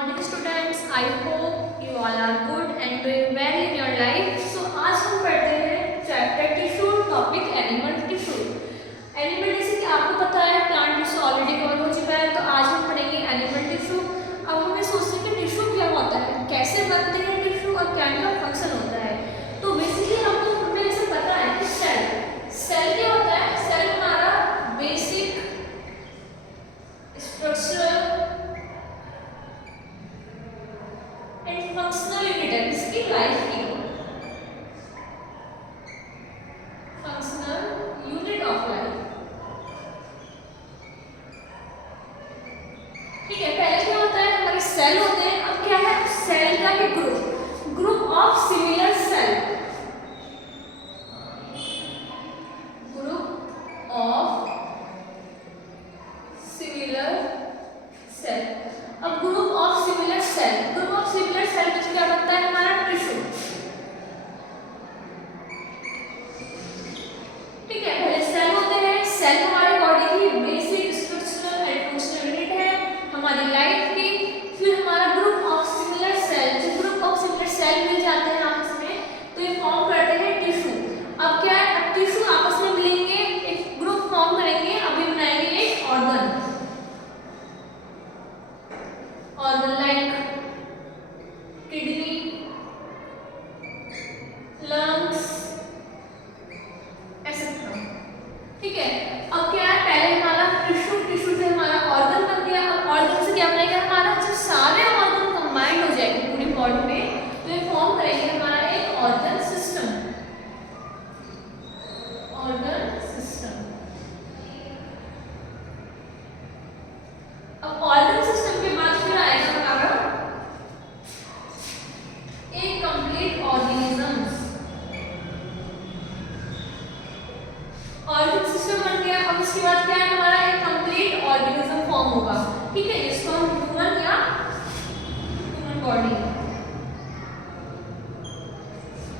morning students. I hope you all are good and doing well in your life. So आज हम पढ़ते हैं chapter tissue topic animal tissue. Animal जैसे कि आपको पता है प्लांट टिश्यू ऑलरेडी कवर हो चुका है, तो आज हम पढ़ेंगे एनिमल टिश्यू। अब हमें सोचते हैं कि टिश्यू क्या होता है, कैसे बनते हैं टिश्यू और क्या इनका फंक्शन होता है। तो बेसिकली हमको हमें जैसे पता है कि सेल क्या होता है। सेल हमारा basic structural and functional unit है इसकी लाइफ की। फंक्शनल यूनिट ऑफ लाइफ, ठीक है। पहले क्या होता है, हमारे सेल होते हैं। अब क्या है, सेल का ही group of similar cell, group of similar cell. अब ग्रुप ऑफ सिमिलर सेल में क्या बनता है हमारा टिश्यू, ठीक है। पहले सेल होते हैं। सेल हमारी बॉडी की basic structural and functional unit है हमारी लाइफ की। फिर हमारा ग्रुप ऑफ सिमिलर सेल, जो ग्रुप ऑफ सिमिलर सेल मिल जाते हैं आपस में, तो ये फॉर्म करते हैं टिश्यू। अब क्या है, अब टिश्यू आपस में मिलेंगे, एक ग्रुप फॉर्म करेंगे, अभी बनाएंगे एक organ like kidney, lungs, etcetera, ठीक है। अब क्या है, पहले हमारा टिश्यू से हमारा ऑर्गन बन गया। अब ऑर्गन से क्या बनेगा हमारा, जब सारे ऑर्गन कंबाइंड हो जाएंगे पूरी बॉडी में, तो ये फॉर्म करेंगे हमारा एक ऑर्गन सिस्टम। अब ऑर्गन सिस्टम के बाद फिर आएगा हमारा एक कंप्लीट ऑर्गेनिजम्स। ऑर्गन सिस्टम बन गया। अब इसके बाद क्या है, हमारा एक कंप्लीट ऑर्गेनिज्म फॉर्म होगा, ठीक है। इसको हम ह्यूमन या ह्यूमन बॉडी।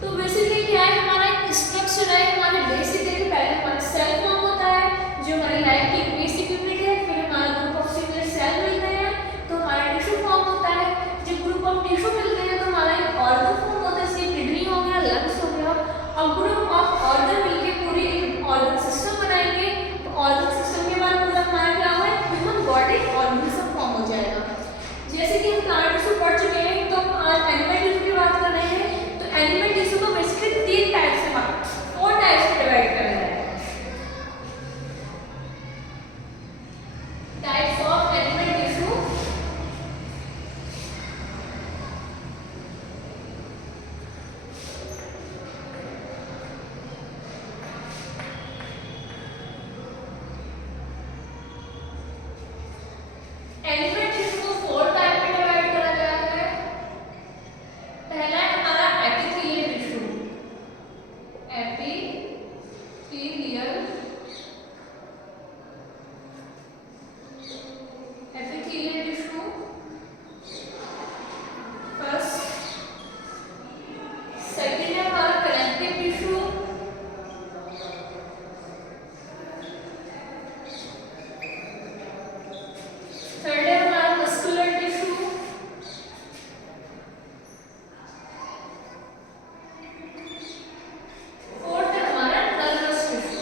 तो बेसिकली क्या है, हमारा एक स्ट्रक्चर है, हमारे बेसिक है कि पहले हमारा सेल फॉर्म होता है जो हमारी लाइफ की बेसिक यूनिट है। फिर हमारा ग्रुप ऑफ सिमिलर सेल मिलते हैं तो हमारा टिश्यू फॉर्म होता है। जब ग्रुप ऑफ टिश्यू मिलते हैं तो हमारा एक ऑर्गन फॉर्म होता है, जैसे किडनी हो गया, लंग्स हो गया। अब ग्रुप ऑफ ऑर्गन मिलके पूरी एक ऑर्गन सिस्टम बनाएंगे। तो ऑर्गन सिस्टम के बाद पूरा हमारा क्या हुआ, ह्यूमन बॉडी ऑर्गेनिज्म फॉर्म हो जाएगा। जैसे कि हम प्लांट टिश्यू पढ़ चुके हैं, तो आज एनिमल टिश्यू की बात कर रहे हैं। तो एनिमल टिश्यू को बेसिकली 4 टाइप्स में डिवाइड करा जाए। Types of animal tissue, animal tissue को 4 टाइप में डिवाइड करा गया है। पहला है हमारा epithelial tissue. Epithelial tissue first. Second है हमारा कनेक्टिव टिश्यू। थर्ड है हमारा मस्कुलर टिश्यू। फोर्थ है हमारा नर्वस टिश्यू।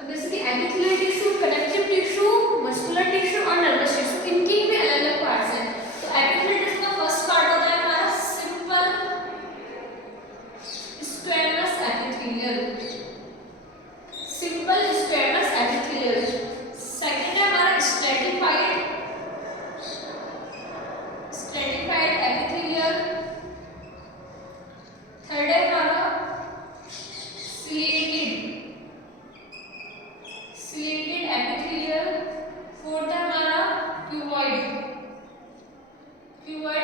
अब जैसे कि epithelial tissue, connective tissue, muscular tissue और नर्वस टिश्यू, इनकी भी अलग अलग पार्ट्स हैं। तो एपिथेलियल टिश्यू का फर्स्ट पार्ट होता है हमारा simple squamous epithelial. Simple squamous epithelial. Second है हमारा स्ट्रेटिफाइड एपिथेलियल। थर्ड है हमारा स्लेटेड एपिथेलियल। फोर्थ है हमारा क्यूबॉइड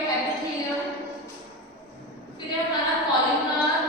एपिथेलियल। फिर है हमारा कॉलमनार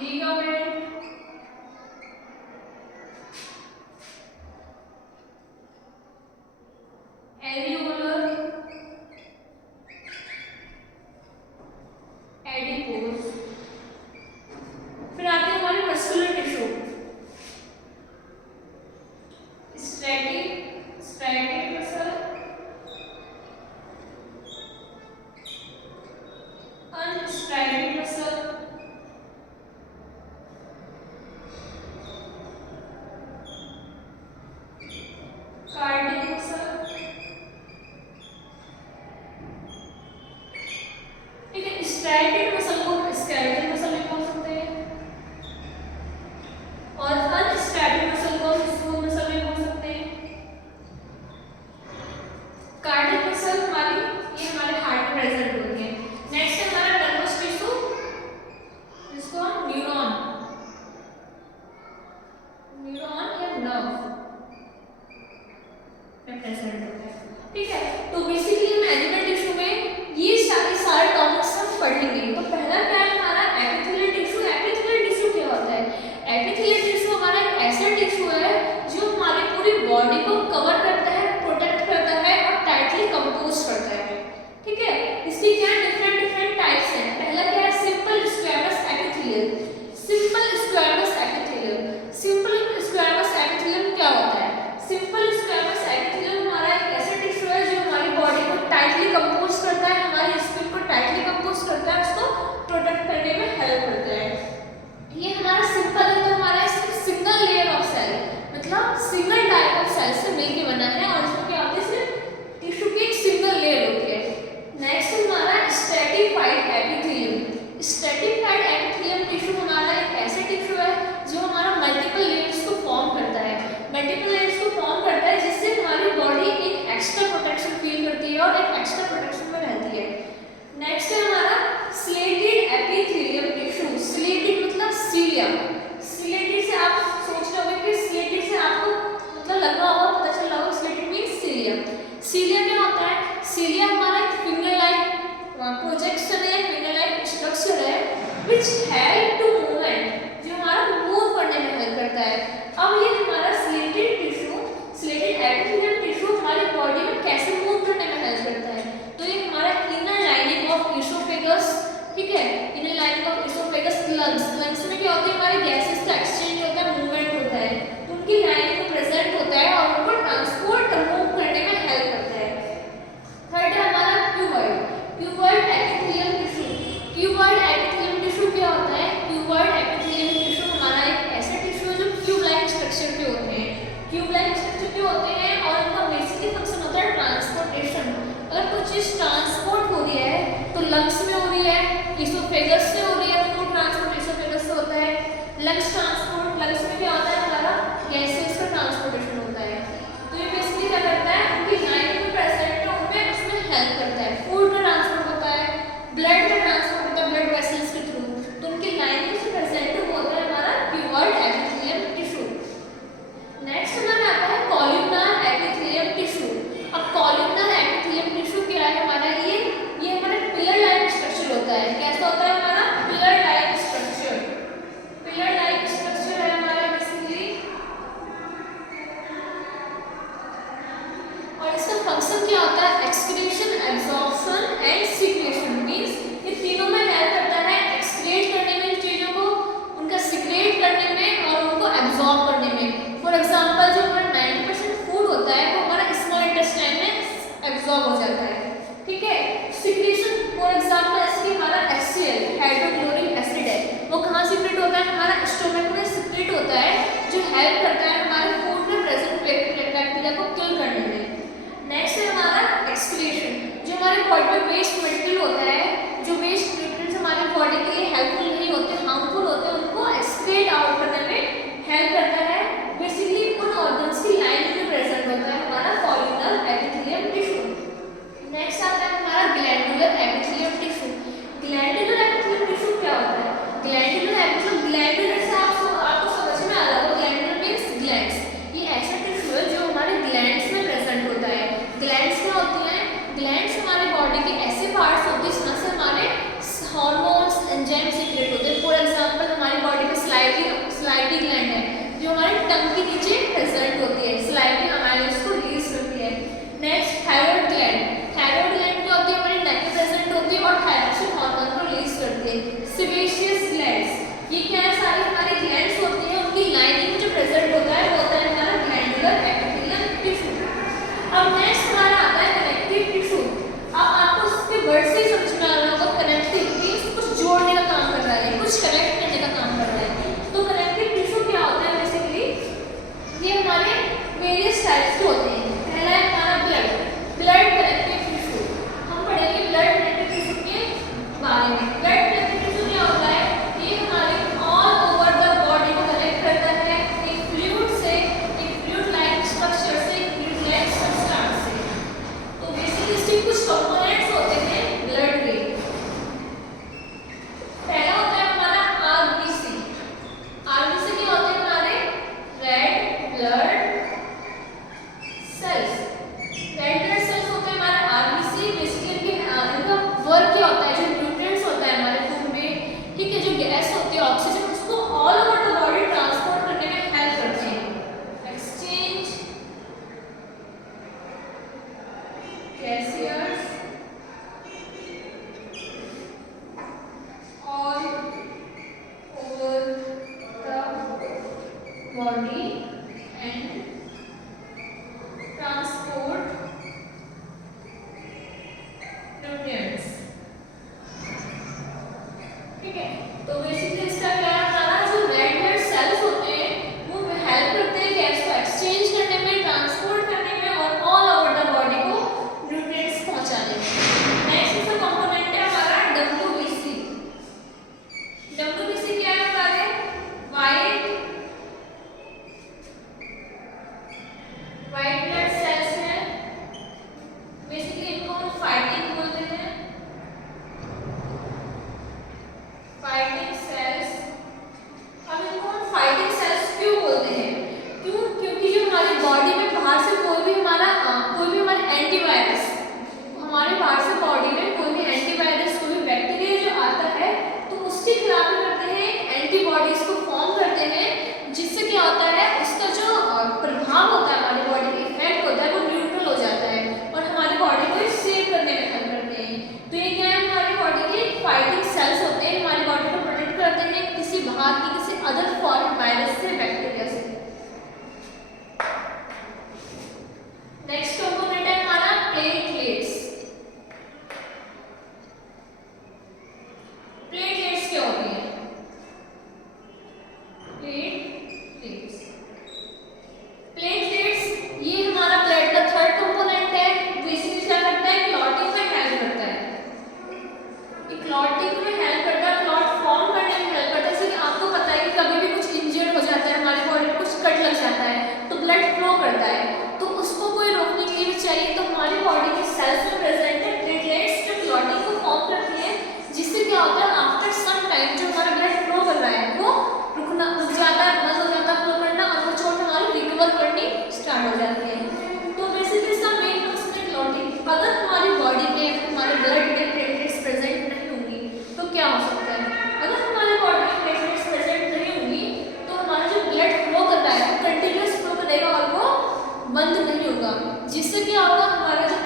लिगामेंट, एल्वियोलर, एडिपोज। फिर आते हैं हमारे muscular tissue, striated muscle, unstriated muscle, cardiac muscle. ठीक है, स्ट्रैटिक मसल को स्केलेटल मसल भी बोल सकते हैं और अनस्ट्रैटिक मसल को स्मूथ मसल भी बोल सकते हैं। कार्डियक मसल हमारी ये हमारे हार्ट में प्रेजेंट होती है। नेक्स्ट है हमारा नर्वस टिश्यू, जिसको हम न्यूरॉन या नर्व में प्रेजेंट होता है। ठीक है, तो बेसिकली हम एनिमल टिश्यू में ये सारे टॉपिक्स हम पढ़ेंगे। तो पहला क्या है हमारा एपिथेलियल टिश्यू। एपिथेलियल टिश्यू क्या होता है? एपिथेलियल टिश्यू हमारा एक ऐसा टिश्यू है जो हमारी पूरी बॉडी को कवर करता है, प्रोटेक्ट करता है और टाइटली कंपोज करता है। ठीक है, इसकी क्या डिफरेंट टाइप्स हैं। पहला क्या है? Simple squamous epithelial. Simple squamous epithelial, simple squamous epithelium क्या होता है? सिंपल स्क्वैमस एपिथेलियम हमारा एक ऐसा टिश्यू है जो हमारी बॉडी को टाइटली कंपोज करता है, हमारी स्किन को टाइटली कंपोज करता है, उसको प्रोटेक्ट करने में हेल्प करता है। ये हमारा सिंपल है, तो हमारा सिंगल लेयर ऑफ सेल, मतलब सिंगल टाइप ऑफ सेल से मिलके बना है और इसमें क्या होता है? सिर्फ टिश्यू की एक सिंगल लेयर होती है। नेक्स्ट हमारा stratified epithelium. Stratified epithelium tissue हमारा एक ऐसा टिश्यू है जो हमारा मल्टीपल लेयर्स को फॉर्म करता है, मल्टीपल लेयर्स को फॉर्म करता है, जिससे हमारी बॉडी एक एक्स्ट्रा प्रोटेक्शन फील करती है और एक एक्स्ट्रा प्रोटेक्शन में रहती है। नेक्स्ट है हमारा स्लेटेड एपिथेलियम टिश्यू। स्लेटेड मतलब सीलिया। स्लेटेड से आप सोच रहे होंगे कि स्लेटेड से आपको मतलब लग रहा होगा, पता चल रहा होगा स्लेटेड मींस सीलिया। सीलिया क्या होता है? सीलिया हमारा एक फिंगर लाइक प्रोजेक्शन है, फिंगर लाइक स्ट्रक्चर है व्हिच हेल्प टू मूवमेंट, जो हमारा मूव करने में हेल्प करता है। अब ये हमारा slitted tissue, slitted epithelium tissue हमारी बॉडी में कैसे मूव करने में हेल्प करता है? तो ये हमारा इनर लाइनिंग ऑफ इसोफेगस, ठीक है, inner lining of oesophagus, lungs में क्या होता है? हमारे गैसेस का एक्सचेंज होता है, मूवमेंट होता है, तो उनकी लाइनिंग में प्रेजेंट होता है और उनको ट्रांसपोर्ट मूव करने में हेल्प करता है। थर्ड है हमारा cuboid epithelium tissue. Cuboid epithelium tissue क्या होता है? क्यूबॉइड एपिथेलियम टिश्यू हमारा एक ऐसा टिश्यू है जो क्यूब लाइक स्ट्रक्चर के होते हैं, क्यूब लाइक स्ट्रक्चर के होते हैं और इनका बेसिकली फंक्शन होता है ट्रांसपोर्टेशन। अगर कोई चीज ट्रांसपोर्ट हो रही है तो लंग्स में हो रही है, इसोफेगस से हो रही है, फूड ट्रांसपोर्ट इसोफेगस से होता है। लंग्स ट्रांसपोर्ट, लंग्स में क्या होता है? हमारा गैसेस का ट्रांसपोर्टेशन होता है। तो ये बेसिकली क्या करता है? उनकी लाइनिंग में प्रेजेंट है उनमें, उसमें हेल्प करता है। फूड का ट्रांसपोर्ट होता है, ब्लड का ट्रांसपोर्ट होता है ब्लड वेसल्स के थ्रू, तो उनकी लाइनिंग से प्रेजेंट होता है हमारा क्यूबॉइड एपिथेलियम टिश्यू। नेक्स्ट हमारा आता है कॉलमनार एपिथेलियम टिश्यू। अब कॉलमनार एपिथेलियम टिश्यू क्या है हमारा? ये हमारा पिलर लाइक स्ट्रक्चर होता है। कैसा होता है हमारा? Pillar like structure. Pillar like structure है हमारा बेसिकली, और इसका फंक्शन क्या होता है? Excretion, absorption and secretion. Means ये तीनों में हेल्प करता है, एक्सक्रीट करने में चीजों को, उनका सीक्रेट करने में और उनको एब्जॉर्ब करने में। फॉर एग्जांपल जो हमारा 90% फूड होता है वो हमारा स्मॉल इंटेस्टाइन में एब्जॉर्ब हो जाता है। ठीक है, सीक्रेशन फॉर एग्जांपल जैसे हमारा HCl, हाइड्रोक्लोरिक एसिड है, वो कहाँ सीक्रेट होता है? हमारा स्टोमक में सीक्रेट होता है, जो हेल्प करता है हमारे फूड में प्रेजेंट बैक्टीरिया को किल करने में। नेक्स्ट है हमारा एक्सक्रीशन, जो हमारे बॉडी में वेस्ट मटेरियल होता है, जो वेस्ट न्यूट्रिएंट्स हमारी बॉडी के लिए हेल्पफुल नहीं होते, हार्मफुल होते हैं, उनको एक्सक्रीट आउट करने में हेल्प करता है। बेसिकली उन ऑर्गन्स की लाइन में प्रेजेंट होता है हमारा कॉलमनार एपिथेलियम टिश्यू। नेक्स्ट आता है हमारा glandular epithelium tissue. Glandular epithelium tissue क्या होता है? ग्लैंडुलर एपिथेलियम, ग्लैंडुलर से आपको समझ में आ रहा होगा, ग्लैंडुलर मींस ग्लैंड्स। ये ऐसा टिश्यू है जो हमारे ग्लैंड्स में प्रेजेंट होता है। ग्लैंड्स क्या होती हैं? ग्लैंड्स हमारे बॉडी के ऐसे पार्ट्स होते हैं जिसमें से हमारे हार्मोन्स, एंजाइम सीक्रेट के नीचे प्रेजेंट होती है, सलाइवा अमाइलेज को रिलीज करती है। Next thyroid gland, thyroid gland क्या होती है, हमारी नेक में प्रेजेंट होती है और थायराइड हार्मोन को रिलीज करती है। सेबेशियस ग्लैंड्स, ये क्या है, सारी हमारी ग्लैंड्स होती है, उनकी लाइनिंग में जो प्रेजेंट होता है वो होता है हमारा ग्लैंडुलर एपिथेलियल टिश्यू। अब नेक्स्ट हमारा आता है कनेक्टिव टिश्यू। अब आपको इसके वर्ड से समझ में आ रहा होगा, कनेक्टिव मींस कुछ जोड़ने का काम कर रहा है, कुछ कनेक्ट करने का काम कर रहा है। तो कनेक्टिव टिश्यू क्या होता है, बेसिकली ये हमारे वेरियस टाइप्स के होते हैं। पहला है हमारा ब्लड, ब्लड कनेक्टिव टिश्यू, हम पढ़ेंगे ब्लड कनेक्टिव टिश्यू के बारे में। ब्लड कनेक्टिव टिश्यू क्या होता है, ये हमारे ऑल ओवर द बॉडी को कनेक्ट करता है एक फ्लूइड से, एक फ्लूइड लाइक स्ट्रक्चर से, एक फ्लूइड लाइक सब्सटेंस से। तो बेसिकली इसके कुछ कंपोनेंट्स होते हैं ब्लड के। पहला होता है हमारा आरबीसी। आरबीसी क्या होते हैं, हमारे red blood cells. Red blood cells होते हैं हमारे आरबीसी। बेसिकली इनका वर्क क्या होता है, जो न्यूट्रिएंट्स होता है हमारे फूड में, ठीक है, जो गैस होती है ऑक्सीजन, उसको all over the body transport करने में हेल्प करते हैं। Exchange gaseous all over the body and transport nutrients, ठीक है। तो बेसिकली इसका क्या है, हमारा जो रेड ब्लड सेल्स होते हैं वो हेल्प करते हैं गैस को एक्सचेंज करने में, ट्रांसपोर्ट करने में और ऑल ओवर द बॉडी को न्यूट्रिएंट्स पहुंचाने में। नेक्स्ट इसका कंपोनेंट है हमारा डब्ल्यूबीसी। डब्ल्यूबीसी क्या है, हमारे वाइट ब्लड सेल्स हैं। बेसिकली इनको हम फाइटिंग बोलते हैं, फाइटिंग सेल्स। अब इनको हम फाइटिंग सेल्स क्यों बोलते हैं, क्यों, क्योंकि जो हमारी बॉडी में बाहर से कोई भी हमारा एंटीवायरस, हमारे बाहर से बॉडी में कोई भी एंटीवायरस, कोई भी बैक्टीरिया जो आता है तो उसके खिलाफ करते हैं, एंटीबॉडीज को फॉर्म करते हैं, जिससे क्या होता है, उसका जो प्रभाव होता है हमारी बॉडी पे, इफेक्ट होता है, वो न्यूट्रल हो जाता है और हमारी बॉडी को सेव करने में हेल्प करते हैं। तो ये क्या है, हमारी बॉडी के फाइटिंग सेल्स होते हैं, हमारी बॉडी को प्रोटेक्ट करते हैं किसी बाहर की, किसी अदर फॉरेन वायरस से, बैक्टीरिया से। नेक्स्ट कंपोनेंट है हमारा प्लेटलेट्स। प्लेटलेट्स क्या होती है, प्लेटलेट्स, प्लेटलेट्स ये हमारा ब्लड का थर्ड कंपोनेंट है। बेसिकली क्या करता है, क्लॉटिंग में हेल्प करता है, ये क्लॉटिंग में हेल्प करता है, क्लॉट फॉर्म करने में हेल्प करता है। जैसे कि आपको पता है कि कभी भी कुछ इंजर्ड हो जाता है, हमारी बॉडी में कुछ कट लग जाता है तो ब्लड फ्लो करता है, तो उसको कोई रोकने के लिए चाहिए, तो हमारी बॉडी के सेल्स में प्रेजेंट है प्लेटलेट्स जो क्लॉटिंग को फॉर्म करती है, जिससे क्या होता है, आफ्टर सम टाइम जो हमारा ब्लड फ्लो कर रहा है वो रुक जाता है, बंद हो जाता है फ्लो करना, और वो चोट हमारी रिकवर करनी स्टार्ट हो जाती है। तो बेसिकली इसका मेन फंक्शन है क्लॉटिंग। अगर हमारी बॉडी में, हमारे ब्लड में प्लेटलेट्स प्रेजेंट नहीं होंगी तो क्या हो सकता है, अगर हमारे बॉडी में प्लेटलेट्स प्रेजेंट नहीं होंगी तो हमारा जो ब्लड फ्लो कर रहा है वो कंटिन्यूअस फ्लो करेगा और वो बंद नहीं होगा, जिससे क्या होगा, हमारा जो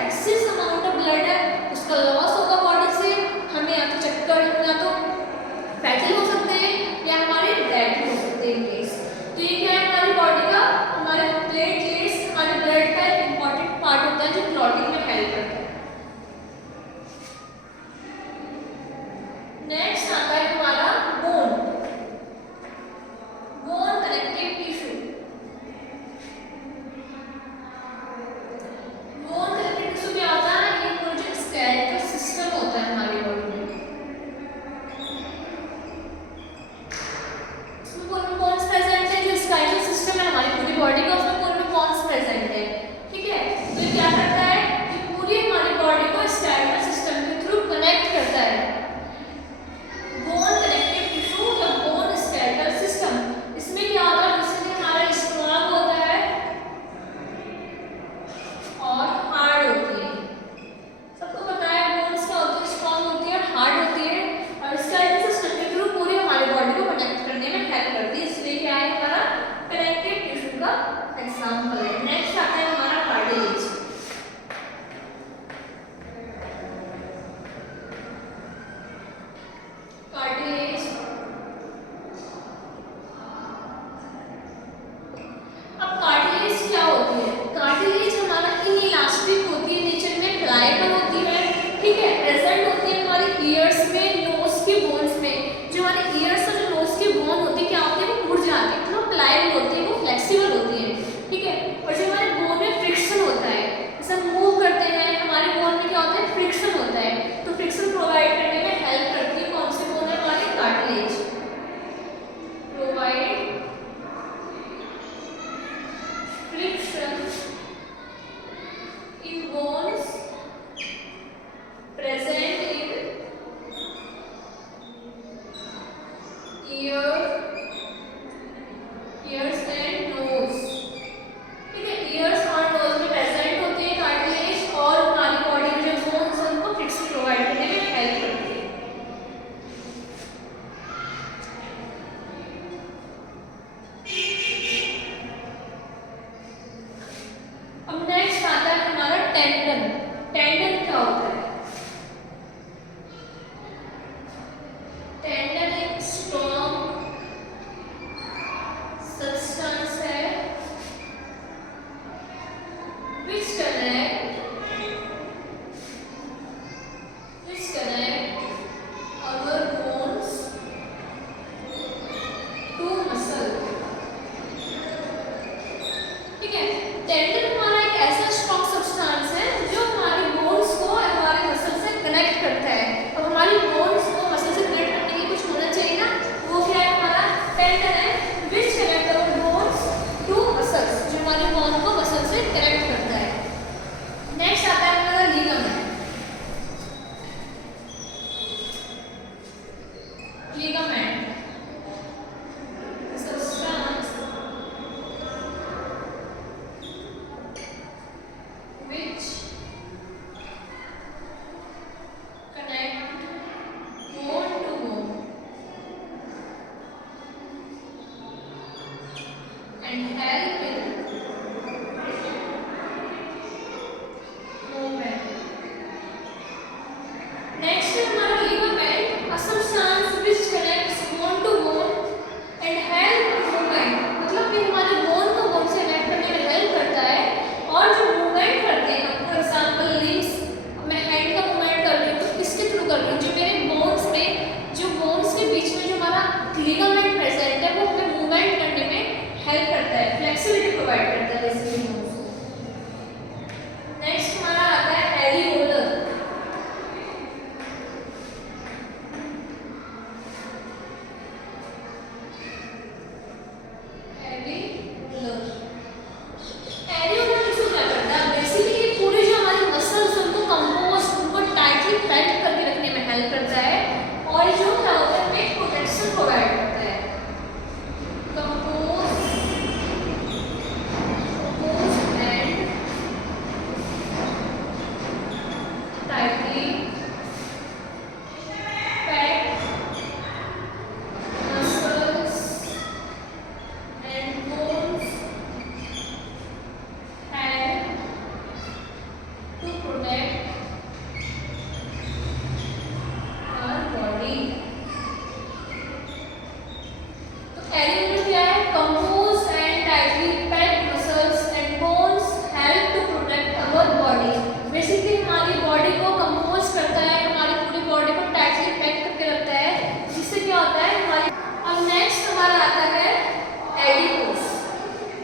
and help in movement. Next है हमारा ligament, a substance which connects bone to bone and help movement, मतलब ये हमारे बोन को बोन से कनेक्ट करने में हेल्प करता है और जो मूवमेंट करते हैं, फॉर एग्जांपल लिम्स, मैं हैंड का मूवमेंट कर रही हूँ तो किसके थ्रू कर रही हूँ, जो मेरे बोन्स में, जो बोन्स के बीच में जो हमारा लिगामेंट प्रेजेंट है वो हमें मूवमेंट करने में हेल्प करता है, फ्लेक्सिबिलिटी प्रोवाइड करता है बेसिकली बोन्स को। नेक्स्ट हमारा आता है एरियोलर। एरियोलर इसको क्या करता है, बेसिकली ये पूरे जो हमारे मसल्स उनको कंपोज, उनको टाइटली पैक करके रखने में हेल्प करता है और जो क्या होता है हमें प्रोटेक्शन प्रोवाइड करता है। Compose and tightly pack muscles and bones help to protect our body। तो एरियोलर क्या है, compose and tightly packed muscles and bones help to protect our body, basically हमारी बॉडी को कंपोज करता है, हमारी पूरी बॉडी को टाइटली पैक करके रखता है, जिससे क्या होता है हमारी। अब नेक्स्ट हमारा आता है एडिपोस।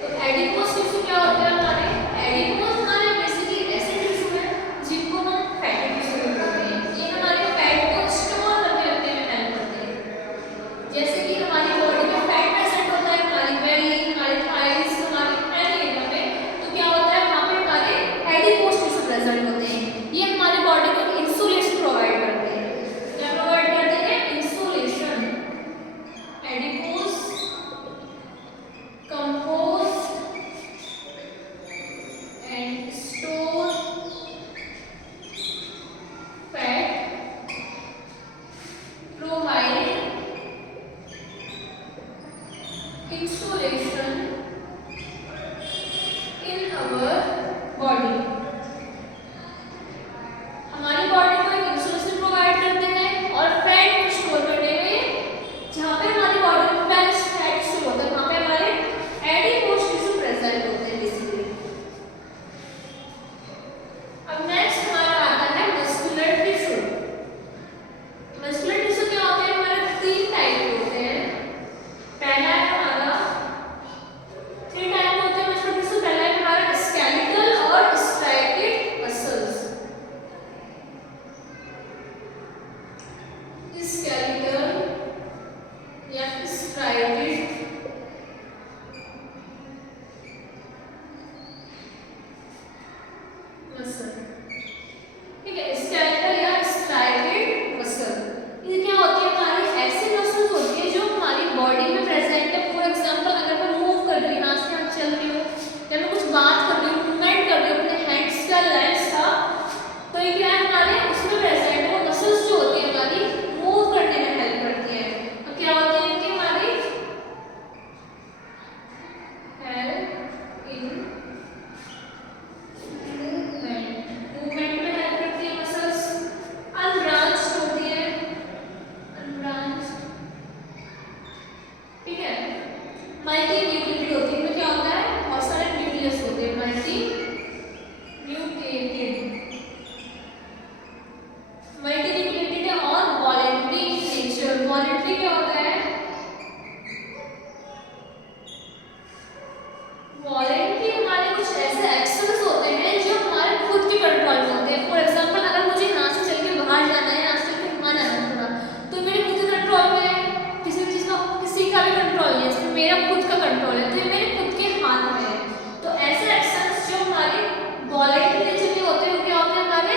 तो एडिपोस टिश्यू क्या होता है हमारे, एडिपोस हमारे बेसिकली ऐसे टिश्यू है जिनको हम फैटी टिश्यू बोलते हैं, ये हमारे फैट को स्टोर करके रखने में हेल्प करते हैं। जैसे कि हमारी बॉडी में फैट प्रेजेंट होता है, हमारी बेली, हमारी थाइस, हमारे एरिया में, तो क्या होता है वहाँ पे हमारे एडिपोस टिश्यू प्रेजेंट होते हैं, ये हमारी बॉडी को इंसुलेशन प्रोवाइड करते हैं। क्या प्रोवाइड करते हैं, insulation. Adipose compose and store fat provided insulation in our body। हमारी बॉडी को एक इंसुलेशन प्रोवाइड करते हैं और फैट को स्टोर करने में, जहाँ पे हमारी बॉडी में फैट स्टोर होता है वहाँ पे हमारे एडिपोस टिश्यू प्रेजेंट होते हैं बेसिकली। अब नेक्स्ट हमारा आता है मस्कुलर टिश्यू। मस्कुलर टिश्यू क्या होते हैं हमारे, तीन टाइप के होते हैं। पहला है हमारा, थ्री टाइप होते हैं मस्कुलर टिश्यू। पहला है हमारा स्केलेटल और स्ट्राइएटेड मसल्स। स्केलेटल या स्ट्राइएटेड मसल, ठीक है, स्केलेटल या स्ट्राइएटेड मसल। ये क्या होती है हमारी, ऐसी मसल्स होती है जो हमारी बॉडी में प्रेजेंट है। फॉर एग्जांपल अगर मैं मूव कर रही हूँ, यहाँ से यहाँ चल रही हूँ या मैं कुछ बात कर रही हूँ, मूवमेंट कर रही हूँ अपने हैंड्स का, लेग्स का, तो ये क्या है हमारे उसमें प्रेजेंट है। वो मसल्स जो होती है हमारी मूव करने में हेल्प करती है। तो क्या होती है इनकी हमारी हेल्प इन मूवमेंट में हेल्प करती है मसल्स। अनब्रांच्ड होती है, अनब्रांच्ड, ठीक है। मल्टी न्यूक्लिएटेड होती है, इनमें क्या होता है बहुत सारे न्यूक्लियस होते हैं, मल्टी न्यूक्लिएटेड। मल्टी न्यूक्लिएटेड है और वॉलेंटरी इन नेचर। वॉलेंटरी क्या होता है, वॉलेंटरी हमारे कुछ ऐसे एक्शंस होते हैं जो हमारे खुद के कंट्रोल में होते हैं। फॉर एग्जांपल अगर मुझे यहाँ से चल के बाहर जाना है, यहाँ से चल के वहाँ जाना है थोड़ा, तो मेरे खुद के कंट्रोल में है, किसी भी चीज़ का किसी का भी कंट्रोल नहीं है, सिर्फ मेरा खुद का कंट्रोल है, तो ये मेरे खुद के हाथ में है। तो ऐसे एक्शंस जो हमारे वॉलेंटरी नेचर के होते हैं, वो क्या होते हैं हमारे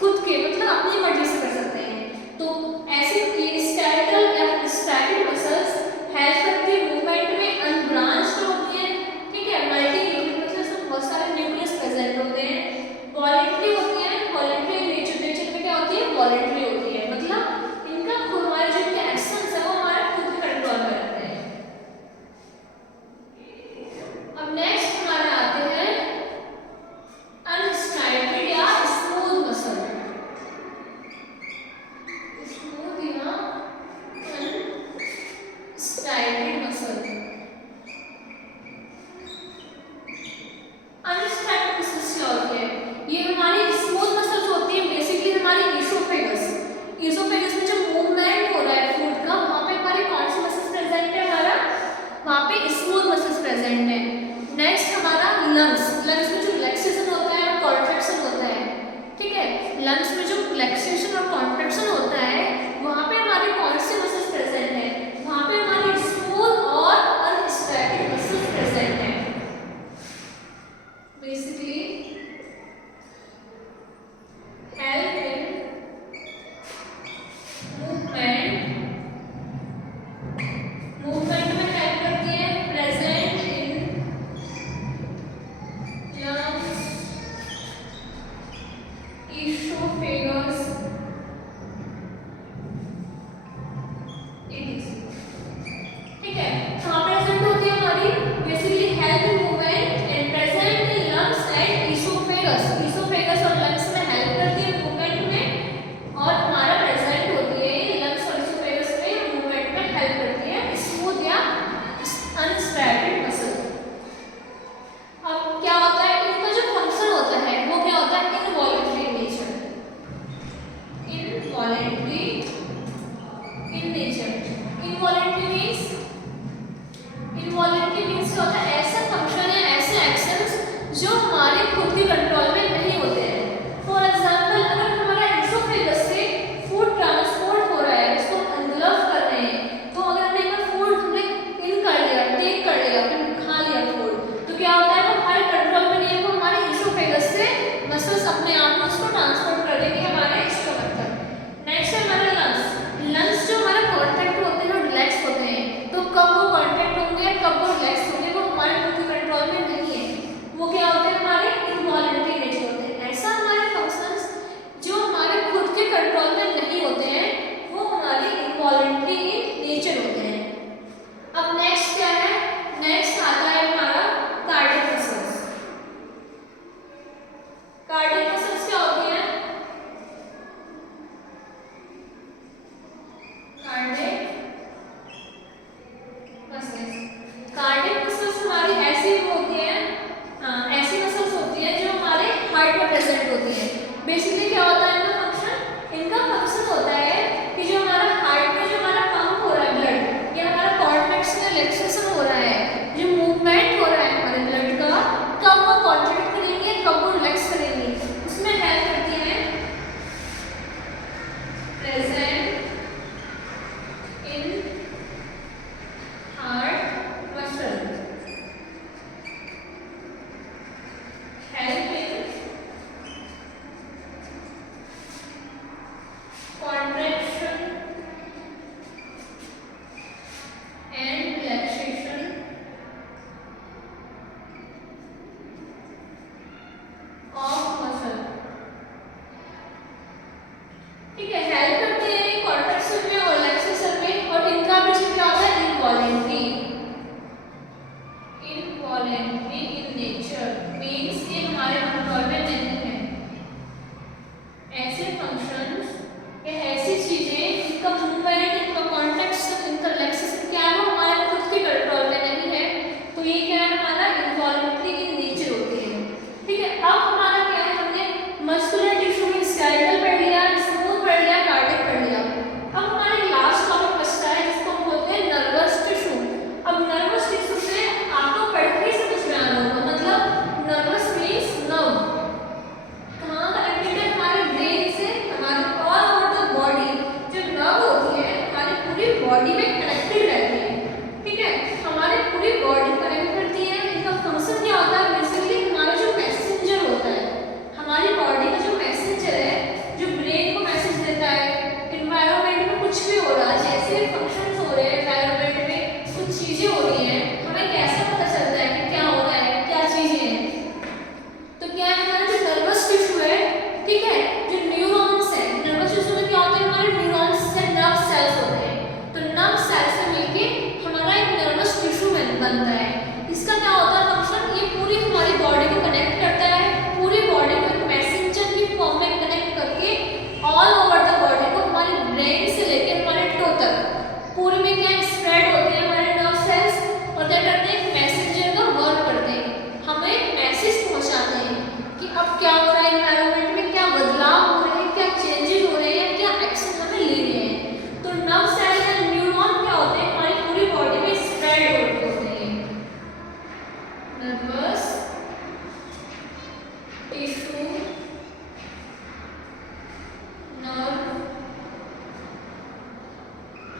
खुद के, मतलब अपनी मर्जी से कर सकते हैं। तो ऐसे स्केलेटल या स्ट्राइएटेड मसल्स हेल्प करती है मूवमेंट में, अनब्रांच्ड होती है, ठीक है। मल्टी न्यूक्लिएटेड मतलब इसमें बहुत सारे न्यूक्लियस प्रेजेंट होते हैं। वॉलेंटरी होती है, वॉलेंटरी नेचर, नेचर में क्या होती है वॉलेंटरी होती है, मतलब इनका हमारे जो इनके एक्शंस है वो हमारे खुद के कंट्रोल में रहते हैं। बेसिकली क्या होता है इनका फंक्शन? इनका फंक्शन होता है कि जो हमारा हार्ट में जो हमारा पंप हो रहा है ब्लड, या हमारा कॉर्टेक्स में रिलैक्सेशन हो रहा है, जो मूवमेंट हो रहा है हमारे ब्लड का, कब वो कॉन्ट्रैक्ट करेंगे, कब वो रिलैक्स करेंगे, उसमें हेल्प करती है present in heart muscle, help in contraction and relaxation of muscle। ठीक है, हेल्प करते हैं कॉन्ट्रैक्शन में और रिलैक्सेशन में, और इनका भी क्या होता है? इनवॉलेंट्री इन नेचर, मीन्स ये हमारे कंट्रोल में नहीं है। ऐसे फंक्शंस या ऐसी चीजें, इनका मूवमेंट, इनका कॉन्ट्रैक्शन, इनका रिलैक्सेशन क्या है, वो हमारे खुद के कंट्रोल में नहीं है, तो ये क्या है? हमारा इनवॉल्यूंटरी इन नेचर होती है। ठीक है, अब हमारा क्या है? हमने मस्कुलर टिश्यू में स्केलेटल पढ़ लिया, स्मूथ पढ़ लिया, कार्डियक पढ़ लिया। अब हमारे लास्ट टॉपिक बचता है जिसको हम बोलते हैं नर्वस टिश्यू। अब नर्वस टिश्यू से आपको पढ़ के समझ में आना होगा, मतलब नर्वस मीन्स नर्व, कहाँ कनेक्टेड है? हमारे ब्रेन से हमारे ऑल ओवर द बॉडी। जो नर्व होती है हमारी पूरी बॉडी में कनेक्टेड रहती है। ठीक है, हमारी पूरी बॉडी कनेक्ट करती है। इनका फंक्शन क्या होता है? बेसिकली हमारा जो मैसेंजर होता है, हमारी बॉडी का जो मैसेंजर है, जो ब्रेन को मैसेज देता है, एनवायरनमेंट में कुछ भी हो रहा है, जैसे फंक्शंस हो रहे हैं एनवायरनमेंट में, कुछ चीजें हो रही हैं, हमें कैसे पता चलता है कि क्या हो रहा है, क्या चीजें हैं? तो क्या है? हमारा जो नर्वस टिश्यू है, ठीक है, जो न्यूरॉन्स है, नर्वस टिश्यू में क्या होता है? हमारे न्यूरॉन्स से नर्व सेल्स होते हैं, तो नर्व सेल्स से मिलके हमारा एक नर्वस टिश्यू बनता है। इसका क्या होता है फंक्शन? ये पूरी हमारी बॉडी को कनेक्ट करता है, पूरी बॉडी को एक मैसेंजर की फॉर्म में कनेक्ट करके ऑल ओवर द बॉडी को, हमारे ब्रेन से लेके हमारे टो तक पूरे में क्या स्प्रेड होते हैं हमारे नर्व सेल्स, और क्या करते हैं? मैसेंजर का वर्क करते हैं, हमें मैसेज पहुंचाते हैं कि अब क्या हो रहा है एनवायरनमेंट में, क्या बदलाव हो रहे हैं, क्या चेंजेस हो रहे हैं, क्या एक्शन हमें लेने हैं। तो नर्व सेल या न्यूरॉन क्या होते हैं? हमारी पूरी बॉडी में स्प्रेड होते हैं। Nervous tissue, nerve,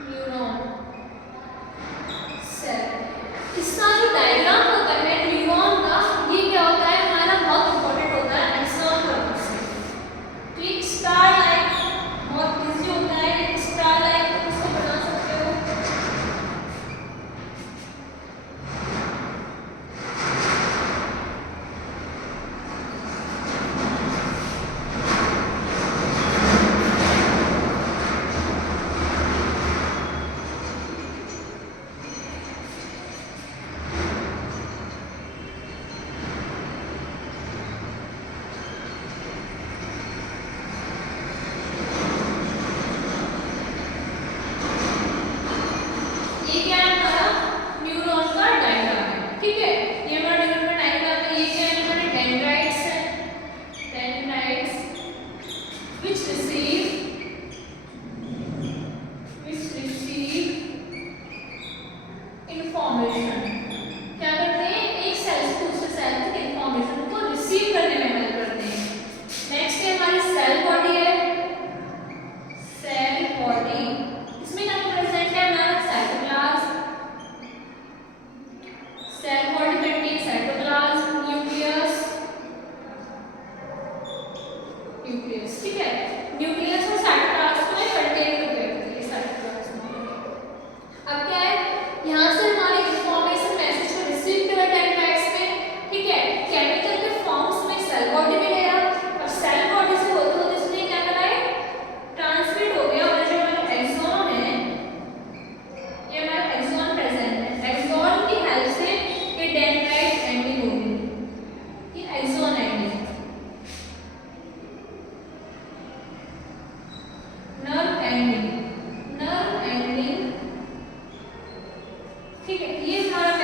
neuron, cell. इसका जो डायग्राम होता है न्यूरॉन का, ये क्या होता है? हमारा बहुत इंपॉर्टेंट होता है एक्सॉन पर्पस से। तो एक स्टार लाइक बहुत बिजी होता है, एक स्टार लाइक तुम उसको बना सकते हो। ये क्या है? हमारा न्यूरॉन का डायग्राम है। ठीक है, ये हमारा न्यूरॉन का डायग्राम है। ये क्या है? हमारे डेंड्राइट्स हैं, डेंड्राइट्स which receive information। क्या करते हैं? एक सेल से दूसरे सेल तक इंफॉर्मेशन को रिसीव करने में हेल्प करते हैं। नेक्स्ट है हमारी सेल बॉडी है, सेल बॉडी, इसमें क्या प्रेजेंट है? हमारा cytoplasm, cell body contain cytoplasm, nucleus, nucleus. ठीक है, न्यूक्लियस और साइटोप्लाज्म को कंटेन करते हैं साइटोप्लाज्म। अब क्या है? यहाँ से हमारी इंफॉर्मेशन मैसेज को रिसीव किया डेंड्राइट्स में। ठीक है, केमिकल के फॉर्म्स में सेल बॉडी में गया, और सेल बॉडी से होते होते इसने क्या करा है? ट्रांसमिट हो गया, और जो हमारा एक्सॉन है, ये हमारा एक्सॉन प्रेजेंट है, एक्सॉन की हेल्प से ये डेंड्राइट एंडिंग होगी, ये axon ending, nerve ending, nerve ending. ठीक है, ये हमारा